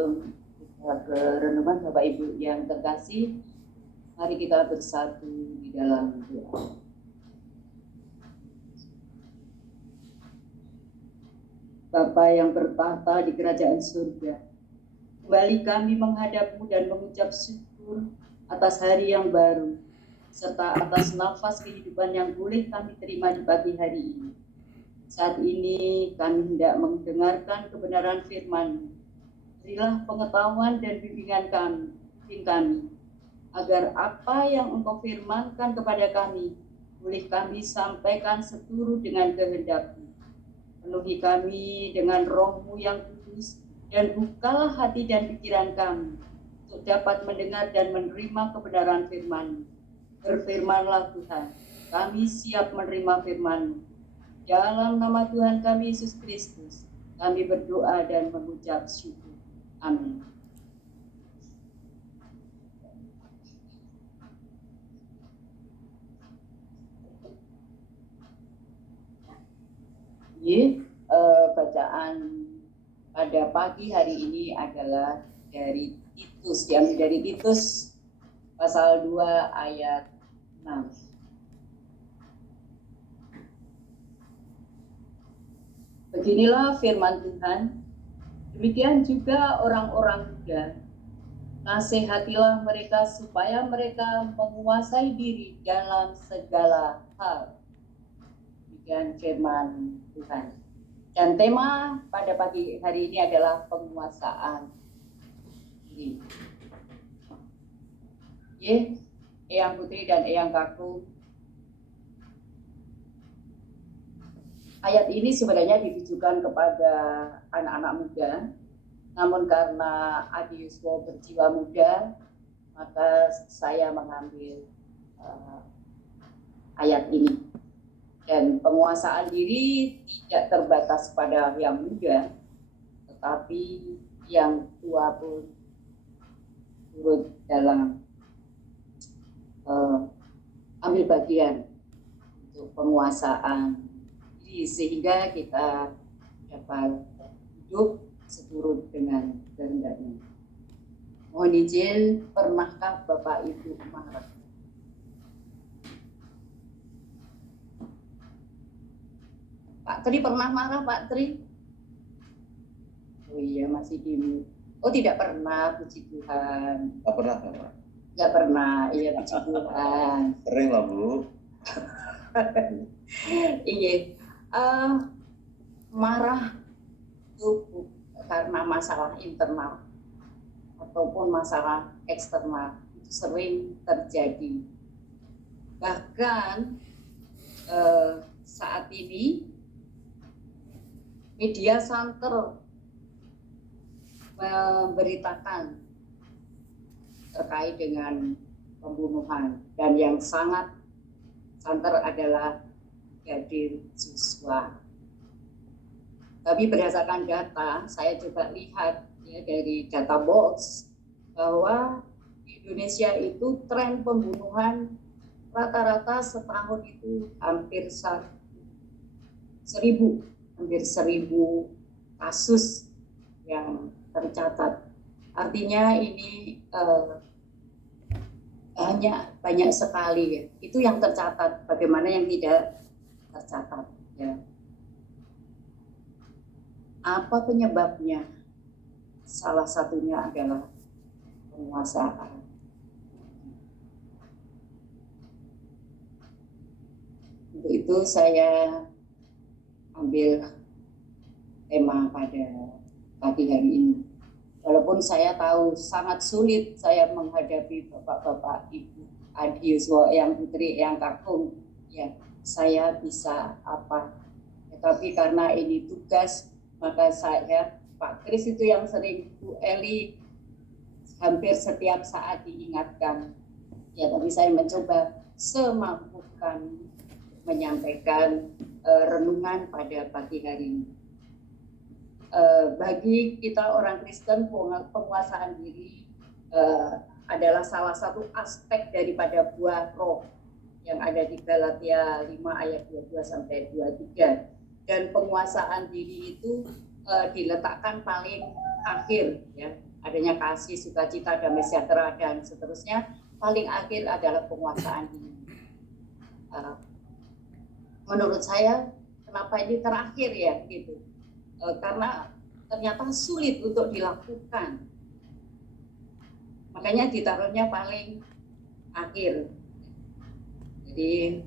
sebelum kita ke renungan Bapak Ibu yang terkasih, mari kita bersatu di dalam doa. Bapa yang bertahta di kerajaan surga, kembali kami menghadap-Mu dan mengucap syukur atas hari yang baru, serta atas nafas kehidupan yang boleh kami terima di pagi hari ini. Saat ini kami hendak mendengarkan kebenaran firman-Mu. Berilah pengetahuan dan bimbing kami, agar apa yang Engkau firmankan kepada kami, boleh kami sampaikan seturut dengan kehendak-Mu. Penuhi kami dengan Roh-Mu yang kudus, dan bukalah hati dan pikiran kami, untuk dapat mendengar dan menerima kebenaran firman-Mu. Berfirmanlah Tuhan, kami siap menerima firman-Mu. Dalam nama Tuhan kami Yesus Kristus, kami berdoa dan mengucap syukur. Amin. Bacaan pada pagi hari ini adalah dari Titus, diambil dari Titus pasal 2 ayat 6. Beginilah firman Tuhan, demikian juga orang-orang muda, nasihatilah mereka supaya mereka menguasai diri dalam segala hal. Demikian firman Tuhan. Dan tema pada pagi hari ini adalah penguasaan diri. Eyang Putri dan Eyang Kakung, ayat ini sebenarnya ditujukan kepada anak-anak muda, namun karena Adi Yuswo berjiwa muda, maka saya mengambil ayat ini. Dan penguasaan diri tidak terbatas pada yang muda, tetapi yang tua pun turut dalam ambil bagian untuk penguasaan diri, sehingga kita dapat hidup seturut dengan kehendaknya. Mohon izin, pernahkah Bapak Ibu marah? Pak Tri pernah marah, Pak Tri? Oh iya, masih di. Oh, tidak pernah, puji Tuhan. Nggak pernah, Pak. Nggak pernah, iya, puji Tuhan. Sering lah, Bu. Iya, marah itu karena masalah internal ataupun masalah eksternal, itu sering terjadi. Bahkan saat ini media santer memberitakan terkait dengan pembunuhan, dan yang sangat santer adalah Brigadir Joshua. Tapi berdasarkan data, saya coba lihat ya, dari data box, bahwa di Indonesia itu tren pembunuhan rata-rata setahun itu hampir 1.000 kasus yang tercatat. Artinya ini banyak sekali ya. Itu yang tercatat, bagaimana yang tidak tercatat ya. Apa penyebabnya? Salah satunya adalah penguasaan. Untuk itu saya ambil tema pada pagi hari ini. Walaupun saya tahu sangat sulit saya menghadapi bapak-bapak, ibu, Adi Yuswo, Eyang Putri, Eyang Kakung, ya saya bisa apa? Tetapi karena ini tugas, maka saya, Pak Kris itu yang sering, Bu Eli hampir setiap saat diingatkan. Ya, tapi saya mencoba semampu kami menyampaikan renungan pada pagi hari ini. Bagi kita orang Kristen, penguasaan diri adalah salah satu aspek daripada buah roh yang ada di Galatia 5 ayat 22 sampai 23. Dan penguasaan diri itu diletakkan paling akhir, ya, adanya kasih, sukacita, damai sejahtera dan seterusnya, paling akhir adalah penguasaan ini. Menurut saya kenapa ini terakhir ya gitu, karena ternyata sulit untuk dilakukan, makanya ditaruhnya paling akhir. Jadi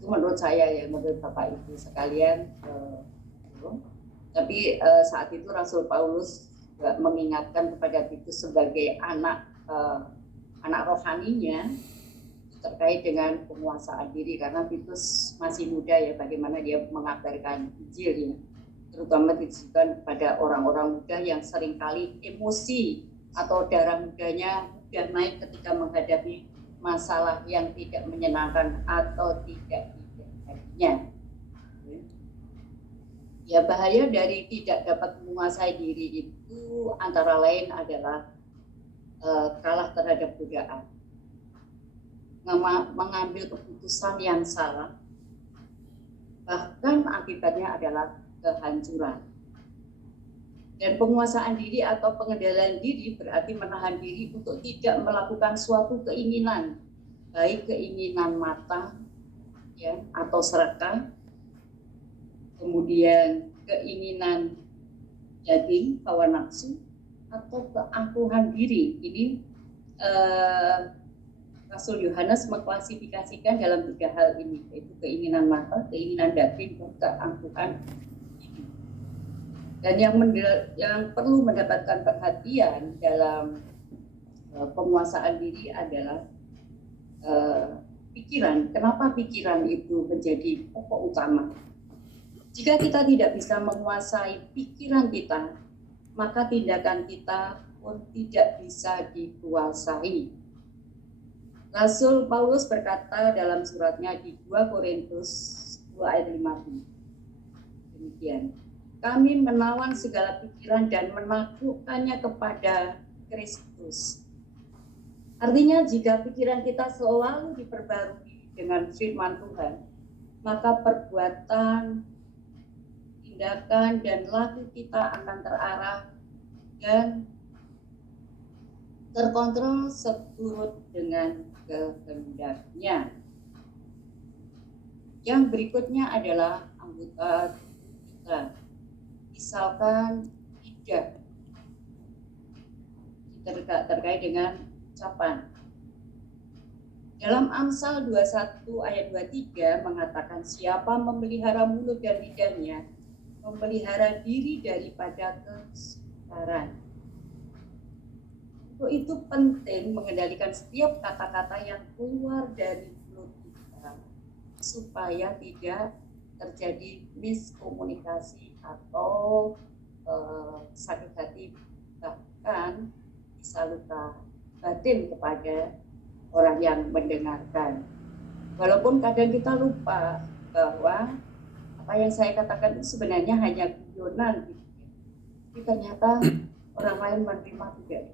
itu menurut saya ya, menurut Bapak Ibu sekalian. Tapi saat itu Rasul Paulus mengingatkan kepada Titus sebagai anak rohaninya terkait dengan penguasaan diri, karena Titus masih muda ya, bagaimana dia mengabarkan Injil ya, terutama ditujukan kepada orang-orang muda yang seringkali emosi atau darah mudanya mudah naik ketika menghadapi masalah yang tidak menyenangkan atau tidak hadinya. Ya, bahaya dari tidak dapat menguasai diri itu antara lain adalah kalah terhadap godaan, mengambil keputusan yang salah, bahkan akibatnya adalah kehancuran. Dan penguasaan diri atau pengendalian diri berarti menahan diri untuk tidak melakukan suatu keinginan, baik keinginan mata ya, atau serakah, kemudian keinginan daging, hawa nafsu, atau keangkuhan diri. Ini Rasul Yohanes mengklasifikasikan dalam 3 hal ini, yaitu keinginan mata, keinginan daging, dan keangkuhan diri. Dan yang perlu mendapatkan perhatian dalam penguasaan diri adalah pikiran. Kenapa pikiran itu menjadi pokok utama? Jika kita tidak bisa menguasai pikiran kita, maka tindakan kita pun tidak bisa dikuasai. Rasul Paulus berkata dalam suratnya di 2 Korintus 2 ayat 50. Demikian. Kami menawan segala pikiran dan menaklukkannya kepada Kristus. Artinya jika pikiran kita selalu diperbarui dengan firman Tuhan, maka perbuatan, tindakan, dan laku kita akan terarah dan terkontrol seturut dengan kehendaknya. Yang berikutnya adalah anggota kita. Misalkan tidak terkait dengan ucapan. Dalam Amsal 21 ayat 23 mengatakan, siapa memelihara mulut dan lidahnya, memelihara diri daripada kesukaran. Itu penting mengendalikan setiap kata-kata yang keluar dari mulut kita supaya tidak terjadi miskomunikasi atau sakit hati, bahkan bisa luka batin kepada orang yang mendengarkan. Walaupun kadang kita lupa bahwa apa yang saya katakan itu sebenarnya hanya guyonan, tapi ternyata orang lain menerima tidak.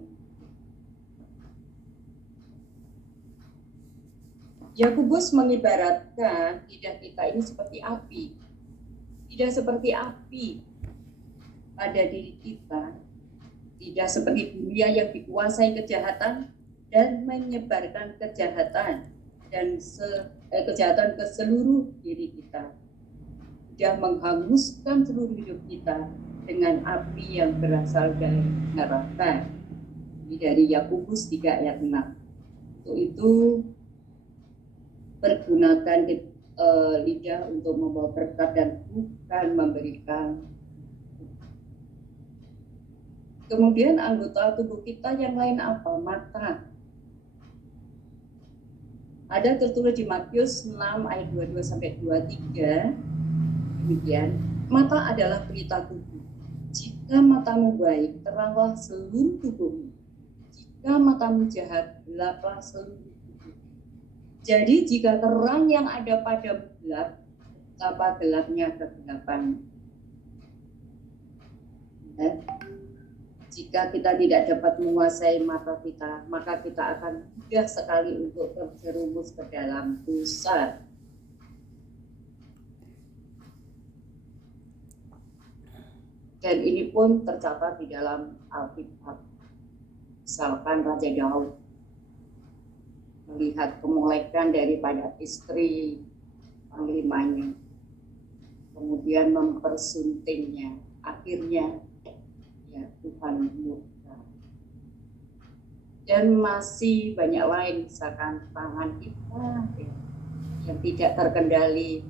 Yakobus mengibaratkan lidah kita ini seperti api. Lidah seperti api pada diri kita. Lidah seperti dunia yang dikuasai kejahatan dan menyebarkan kejahatan dan kejahatan ke seluruh diri kita. Lidah menghanguskan seluruh hidup kita dengan api yang berasal dari neraka. Ini dari Yakobus 3 ayat 6. Untuk itu pergunakan lidah untuk membawa berkat dan bukan memberikan. Kemudian anggota tubuh kita yang lain apa? Mata. Ada tertulis di Matius 6 ayat 22 sampai 23. Demikian, mata adalah pelita tubuh. Jika matamu baik, teranglah seluruh tubuhmu. Jika matamu jahat, gelaplah seluruh tubuh. Jadi jika terang yang ada pada gelap, betapa gelapnya kegelapan. Jika kita tidak dapat menguasai mata kita, maka kita akan mudah sekali untuk terjerumus ke dalam dosa. Dan ini pun tercatat di dalam Alkitab. Misalkan Raja Daud melihat kemolekan daripada istri panglimanya, kemudian mempersuntingnya, akhirnya ya Tuhan murka. Dan masih banyak lain, misalkan tangan kita ya, yang tidak terkendali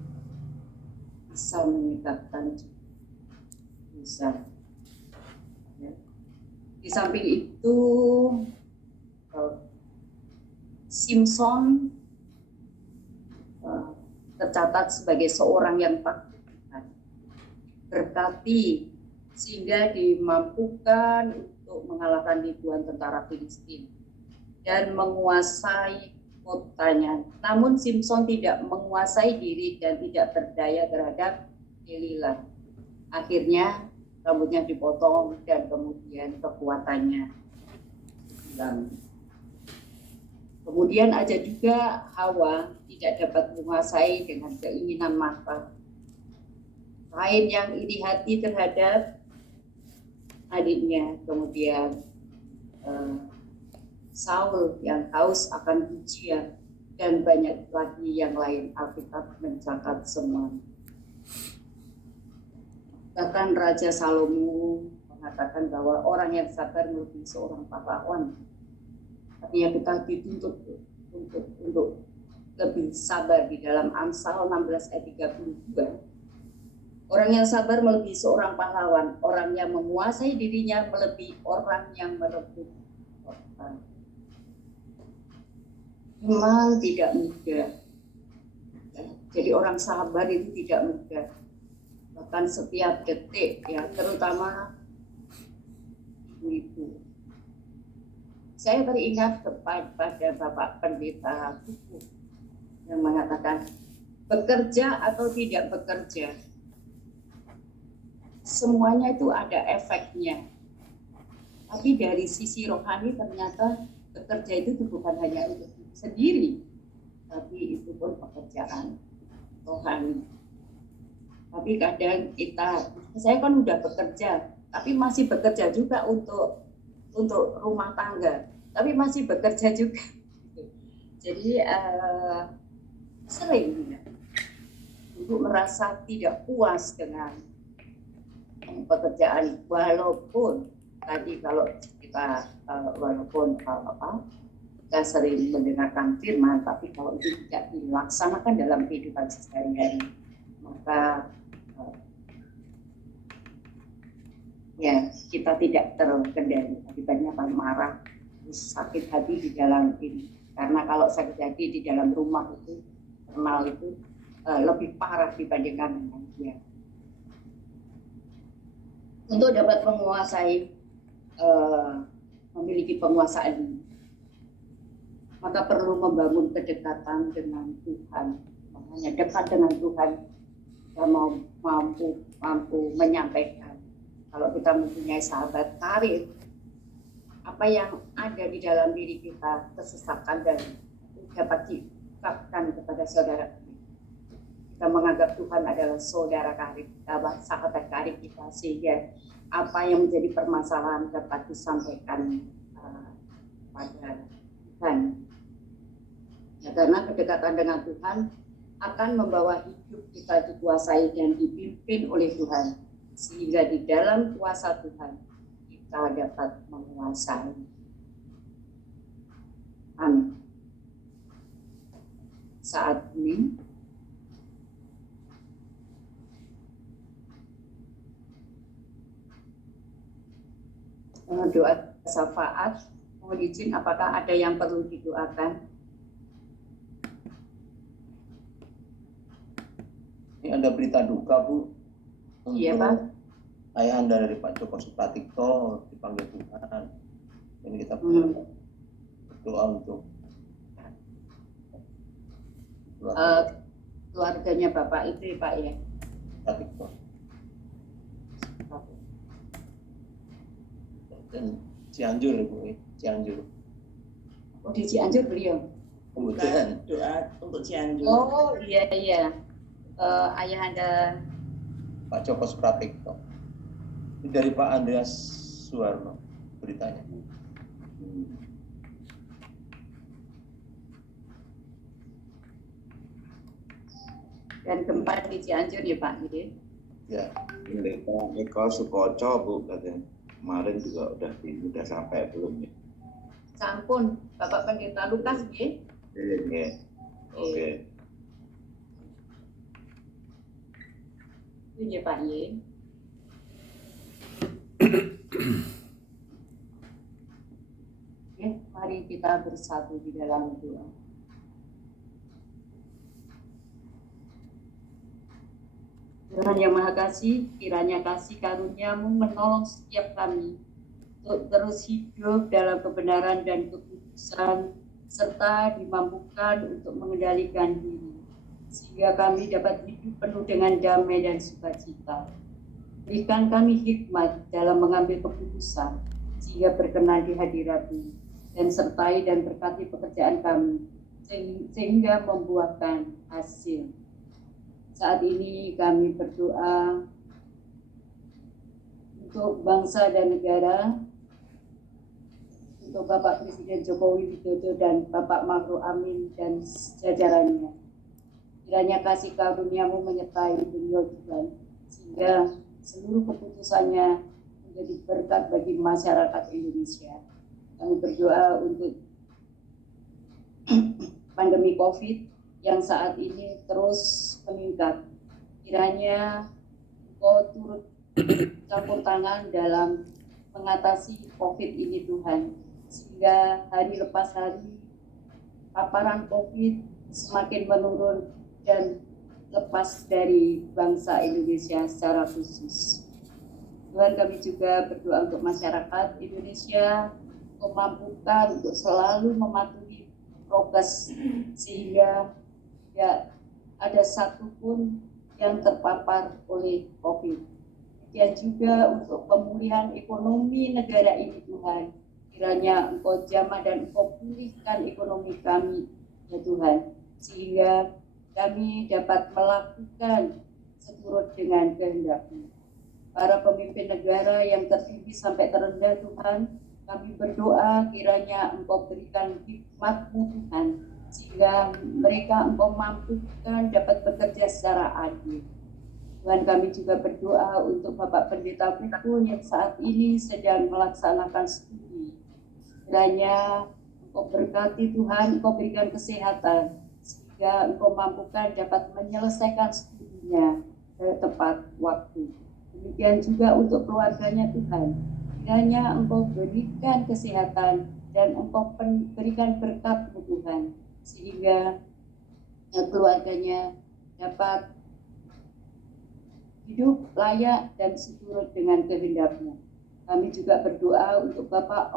bisa menyebabkan bisa. Ya. Di samping itu, Simpson tercatat sebagai seorang yang takut Tuhan, berkati sehingga dimampukan untuk mengalahkan ribuan tentara Filistin dan menguasai kotanya. Namun Simpson tidak menguasai diri dan tidak berdaya terhadap Delilah. Akhirnya rambutnya dipotong dan kemudian kekuatannya hilang. Kemudian ada juga Hawa tidak dapat menguasai dengan keinginan mata. Kain yang iri hati terhadap adiknya, kemudian Saul yang haus akan pujian, dan banyak lagi yang lain. Alkitab mencatat semua. Bahkan Raja Salomo mengatakan bahwa orang yang sabar melebihi seorang pahlawan. Artinya kita dituntut untuk lebih sabar. Di dalam Amsal 16 ayat 32. Orang yang sabar melebihi seorang pahlawan. Orang yang menguasai dirinya melebihi orang yang merebut orang. Memang tidak mudah. Jadi orang sabar itu tidak mudah. Bahkan setiap detik ya, terutama ibu-ibu. Saya teringat kepada Bapak Pendeta Kuku yang mengatakan bekerja atau tidak bekerja, semuanya itu ada efeknya. Tapi dari sisi rohani ternyata bekerja itu bukan hanya untuk diri sendiri, tapi itu pun pekerjaan rohani. Tapi kadang saya kan udah bekerja, tapi masih bekerja juga untuk rumah tangga, tapi masih bekerja juga. Jadi sering untuk merasa tidak puas dengan pekerjaan, walaupun tadi kalau kita kita sering mendengarkan firman, tapi kalau itu tidak dilaksanakan dalam kehidupan sehari-hari, maka ya kita tidak terkendali. Akibatnya akan marah, sakit hati di dalam ini. Karena kalau sakit hati di dalam rumah itu, internal itu lebih parah dibandingkan dengan dia. Untuk dapat menguasai, memiliki penguasaan, maka perlu membangun kedekatan dengan Tuhan. Makanya dekat dengan Tuhan, kita mampu menyampaikan. Kalau kita mempunyai sahabat karib, apa yang ada di dalam diri kita, kesesakan dan dapat diungkapkan kepada saudara. Kita menganggap Tuhan adalah saudara karib kita, sahabat karib kita, sehingga apa yang menjadi permasalahan dapat disampaikan pada Tuhan. Ya, karena kedekatan dengan Tuhan akan membawa hidup kita dikuasai dan dipimpin oleh Tuhan. Sehingga di dalam kuasa Tuhan kita dapat menguasai. Amin. Saat ini doa syafaat, mohon izin, apakah ada yang perlu didoakan? Ini ada berita duka, Bu. Iya, Pak. Ayahanda dari Pak Joko Supratikto dipanggil Tuhan. Dan kita berdoa untuk keluarganya Bapak itu, Pak, ya. Supratikto. Dan Cianjur, Bu. Cianjur. Oh, di Cianjur beliau. Kemudian doa untuk Cianjur. Oh, iya. Ayahanda Pak Joko Supratikto. Ini dari Pak Andreas Suwarno beritanya. Dan gempa di Cianjur ya Pak? Ya. Eko Sukoco Bu katanya. Kemarin juga udah sampai belum ya? Sampun, Bapak Pendeta Lukas ya? Iya. Oke. Itu ya Pak ya. Oke, mari kita bersatu di dalam doa. Tuhan yang Maha Kasih, kiranya kasih karunia-Mu menolong setiap kami untuk terus hidup dalam kebenaran dan kekudusan, serta dimampukan untuk mengendalikan diri, sehingga kami dapat hidup penuh dengan damai dan sukacita. Berikan kami hikmat dalam mengambil keputusan, sehingga berkenan di hadirat-Mu, dan sertai dan berkati pekerjaan kami, sehingga membuahkan hasil. Saat ini kami berdoa untuk bangsa dan negara, untuk Bapak Presiden Joko Widodo dan Bapak Ma'ruf Amin dan jajarannya. Kiranya kasih karunia-Mu menyertai beliau Tuhan, sehingga seluruh keputusannya menjadi berkat bagi masyarakat Indonesia. Kami berdoa untuk pandemi COVID yang saat ini terus meningkat. Kiranya Engkau turut campur tangan dalam mengatasi COVID ini Tuhan, sehingga hari lepas hari paparan COVID semakin menurun dan lepas dari bangsa Indonesia secara khusus. Tuhan, kami juga berdoa untuk masyarakat Indonesia, memampukan untuk selalu mematuhi prokes, sehingga tidak ada satupun yang terpapar oleh COVID. Dan juga untuk pemulihan ekonomi negara ini Tuhan, kiranya Engkau jamah dan Engkau pulihkan ekonomi kami ya Tuhan, sehingga kami dapat melakukan seturut dengan kehendak-Mu. Para pemimpin negara yang tertinggi sampai terendah Tuhan, kami berdoa kiranya Engkau berikan hikmat-Mu Tuhan, sehingga mereka Engkau mampukan dapat bekerja secara adil. Tuhan, kami juga berdoa untuk Bapak Pendeta Kuku yang saat ini sedang melaksanakan studi. Kiranya Engkau berkati Tuhan, Engkau berikan kesehatan, sehingga Engkau mampukan dapat menyelesaikan studinya tepat waktu. Demikian juga untuk keluarganya Tuhan, kiranya Engkau berikan kesehatan dan Engkau berikan berkat-Mu Tuhan, sehingga keluarganya dapat hidup layak dan seturut dengan kehendak-Mu. Kami juga berdoa untuk Bapak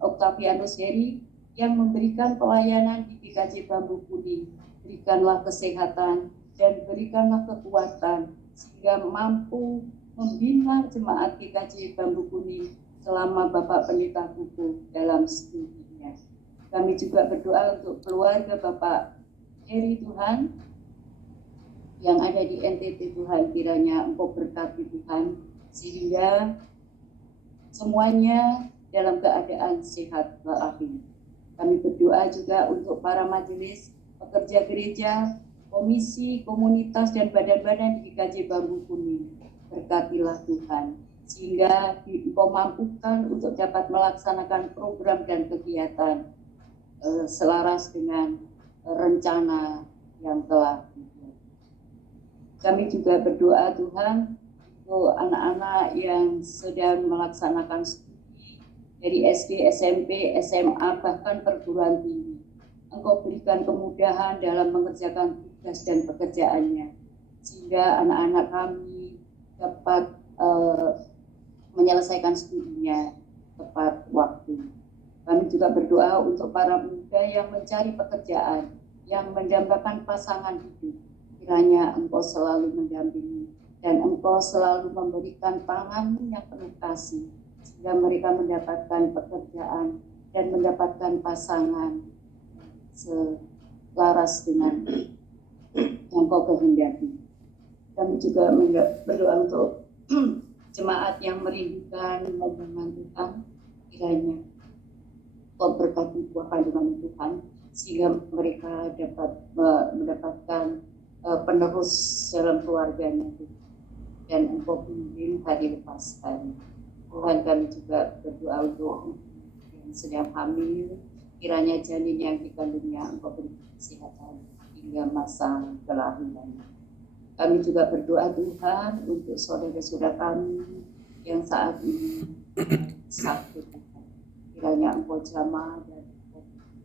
Octavianus Heri yang memberikan pelayanan di GKJ Bambu Kuning. Berikanlah kesehatan dan berikanlah kekuatan, sehingga mampu membina jemaat GKJ Bambu Kuning selama Bapak Pendeta Kuku dalam studinya. Kami juga berdoa untuk keluarga Bapak Heri Tuhan yang ada di NTT Tuhan, kiranya Engkau berkati Tuhan, sehingga semuanya dalam keadaan sehat walafiat. Kami berdoa juga untuk para majelis, pekerja gereja, komisi, komunitas, dan badan-badan di GKJ Bambu Kuning. Berkatilah Tuhan, sehingga Engkau mampukan untuk dapat melaksanakan program dan kegiatan selaras dengan rencana yang telah dibuat. Kami juga berdoa Tuhan untuk anak-anak yang sedang melaksanakan studi dari SD, SMP, SMA, bahkan perguruan tinggi. Engkau berikan kemudahan dalam mengerjakan tugas dan pekerjaannya, sehingga anak-anak kami dapat menyelesaikan studinya tepat waktu. Kami juga berdoa untuk para muda yang mencari pekerjaan, yang mendambakan pasangan hidup. Kiranya Engkau selalu mendampingi dan Engkau selalu memberikan tangan-Mu yang penuh kasih, sehingga mereka mendapatkan pekerjaan dan mendapatkan pasangan selaras dengan yang Kau kehendaki. Kami juga berdoa untuk jemaat yang merindukan momongan Tuhan, kiranya Kau berkati buah kandungan Tuhan, sehingga mereka dapat mendapatkan penerus dalam keluarganya, dan Engkau bimbing hari lepas hari. Tuhan, kami juga berdoa untuk yang sedang hamil, kiranya janin yang dikandungnya Engkau beri kesehatan hingga masa kelahiran. Kami juga berdoa Tuhan untuk saudara-saudara kami yang saat ini sakit. Kiranya Engkau jamah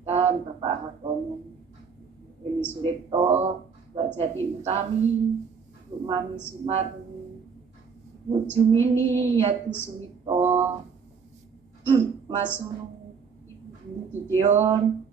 dan Bapak Hartono, Eni Suripto, Mbak Jati Utami, Bu Mami Sumarni, Bu Jumini Yati Suwito, Mas Sunu, Ibu Gideon,